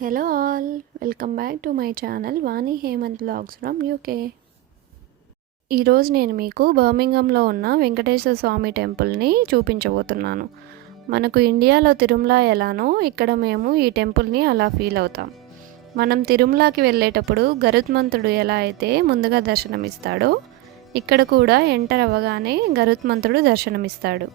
Hello all, welcome back to my channel Vani Hemant vlogs from UK. ఈరోజు నేను మీకు బర్మింగంలో ఉన్న వెంకటేశ్వర స్వామి టెంపుల్ని చూపించబోతున్నాను. మనకు ఇండియాలో తిరుమల ఎలానో ఇక్కడ మేము ఈ టెంపుల్ని అలా ఫీల్ అవుతాం. మనం తిరుమలకి వెళ్ళేటప్పుడు గరుత్మంతుడు ఎలా అయితే ముందుగా దర్శనమిస్తాడో ఇక్కడ కూడా ఎంటర్ అవ్వగానే గరుత్మంతుడు దర్శనమిస్తాడు.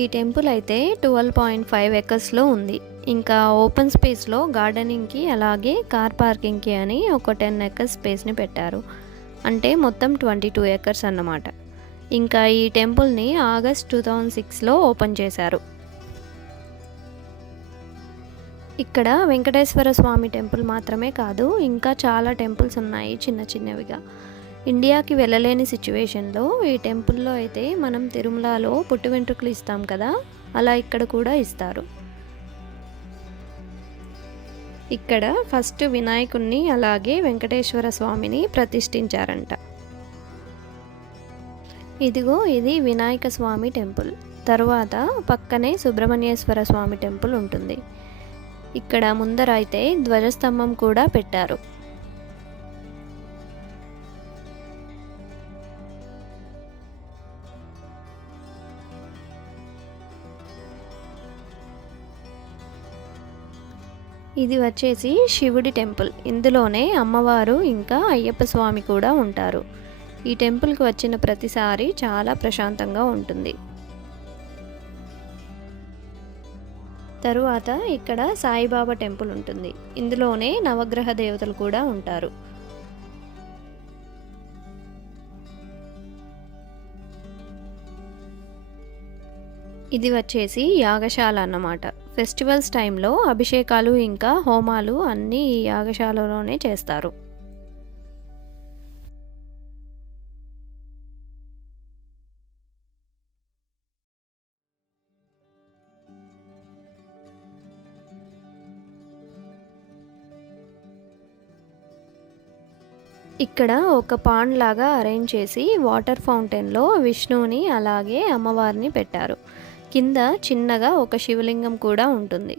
ఈ టెంపుల్ అయితే 12.5 ఎకర్స్లో ఉంది. ఇంకా ఓపెన్ స్పేస్లో గార్డెనింగ్కి అలాగే కార్ పార్కింగ్కి అని ఒక 10 ఎకర్స్ స్పేస్ని పెట్టారు. అంటే మొత్తం 22 ఎకర్స్ అన్నమాట. ఇంకా ఈ టెంపుల్ని ఆగస్ట్ 2006లో ఓపెన్ చేశారు. ఇక్కడ వెంకటేశ్వర స్వామి టెంపుల్ మాత్రమే కాదు, ఇంకా చాలా టెంపుల్స్ ఉన్నాయి చిన్న చిన్నవిగా. ఇండియాకి వెళ్ళలేని సిచ్యువేషన్లో ఈ టెంపుల్లో అయితే మనం తిరుమలలో పుట్టు వెంట్రుకలు ఇస్తాం కదా, అలా ఇక్కడ కూడా ఇస్తారు. ఇక్కడ ఫస్ట్ వినాయకుణ్ణి అలాగే వెంకటేశ్వర స్వామిని ప్రతిష్ఠించారంట. ఇదిగో ఇది వినాయక స్వామి టెంపుల్. తరువాత పక్కనే సుబ్రహ్మణ్యేశ్వర స్వామి టెంపుల్ ఉంటుంది. ఇక్కడ ముందర అయితే ధ్వజస్తంభం కూడా పెట్టారు. ఇది వచ్చేసి శివుడి టెంపుల్. ఇందులోనే అమ్మవారు ఇంకా అయ్యప్ప స్వామి కూడా ఉంటారు. ఈ టెంపుల్కి వచ్చిన ప్రతిసారి చాలా ప్రశాంతంగా ఉంటుంది. తరువాత ఇక్కడ సాయిబాబా టెంపుల్ ఉంటుంది. ఇందులోనే నవగ్రహ దేవతలు కూడా ఉంటారు. ఇది వచ్చేసి యాగశాల అన్నమాట. ఫెస్టివల్స్ టైంలో అభిషేకాలు ఇంకా హోమాలు అన్నీ ఈ యాగశాలలోనే చేస్తారు. ఇక్కడ ఒక పాండ్ లాగా అరేంజ్ చేసి వాటర్ ఫౌంటైన్లో విష్ణువుని అలాగే అమ్మవారిని పెట్టారు. కింద చిన్నగా ఒక శివలింగం కూడా ఉంటుంది.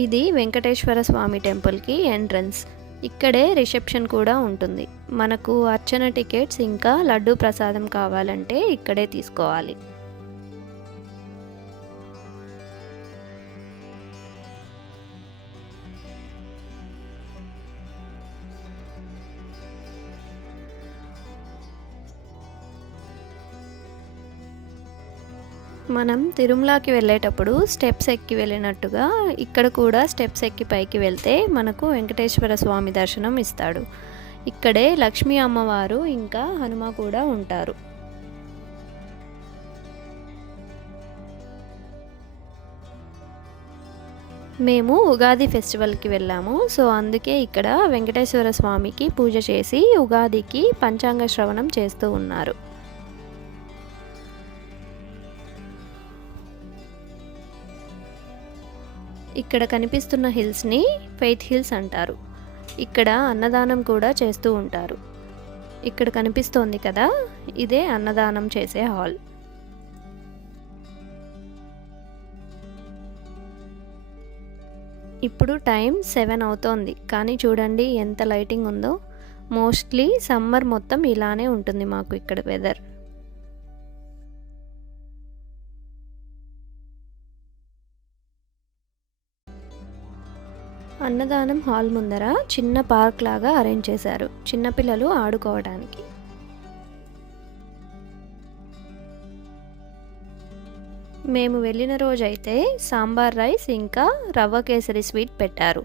ఇది వెంకటేశ్వర స్వామి టెంపుల్కి ఎంట్రన్స్. ఇక్కడే రిసెప్షన్ కూడా ఉంటుంది. మనకు అర్చన టికెట్స్ ఇంకా లడ్డు ప్రసాదం కావాలంటే ఇక్కడే తీసుకోవాలి. మనం తిరుమలకి వెళ్ళేటప్పుడు స్టెప్స్ ఎక్కి వెళ్ళినట్టుగా ఇక్కడ కూడా స్టెప్స్ ఎక్కి పైకి వెళ్తే మనకు వెంకటేశ్వర స్వామి దర్శనం ఇస్తాడు. ఇక్కడే లక్ష్మీ అమ్మవారు ఇంకా హనుమ కూడా ఉంటారు. మేము ఉగాది ఫెస్టివల్కి వెళ్ళాము. సో అందుకే ఇక్కడ వెంకటేశ్వర స్వామికి పూజ చేసి ఉగాదికి పంచాంగ శ్రవణం చేస్తూ ఉన్నారు. ఇక్కడ కనిపిస్తున్న హిల్స్ని ఫెయిత్ హిల్స్ అంటారు. ఇక్కడ అన్నదానం కూడా చేస్తూ ఉంటారు. ఇక్కడ కనిపిస్తోంది కదా, ఇదే అన్నదానం చేసే హాల్. ఇప్పుడు టైం 7 అవుతోంది, కానీ చూడండి ఎంత లైటింగ్ ఉందో. మోస్ట్లీ సమ్మర్ మొత్తం ఇలానే ఉంటుంది మాకు ఇక్కడ వెదర్. అన్నదానం హాల్ ముందర చిన్న పార్క్ లాగా అరేంజ్ చేశారు చిన్నపిల్లలు ఆడుకోవడానికి. మేము వెళ్ళిన రోజైతే సాంబార్ రైస్ ఇంకా రవ్వ కేసరి స్వీట్ పెట్టారు.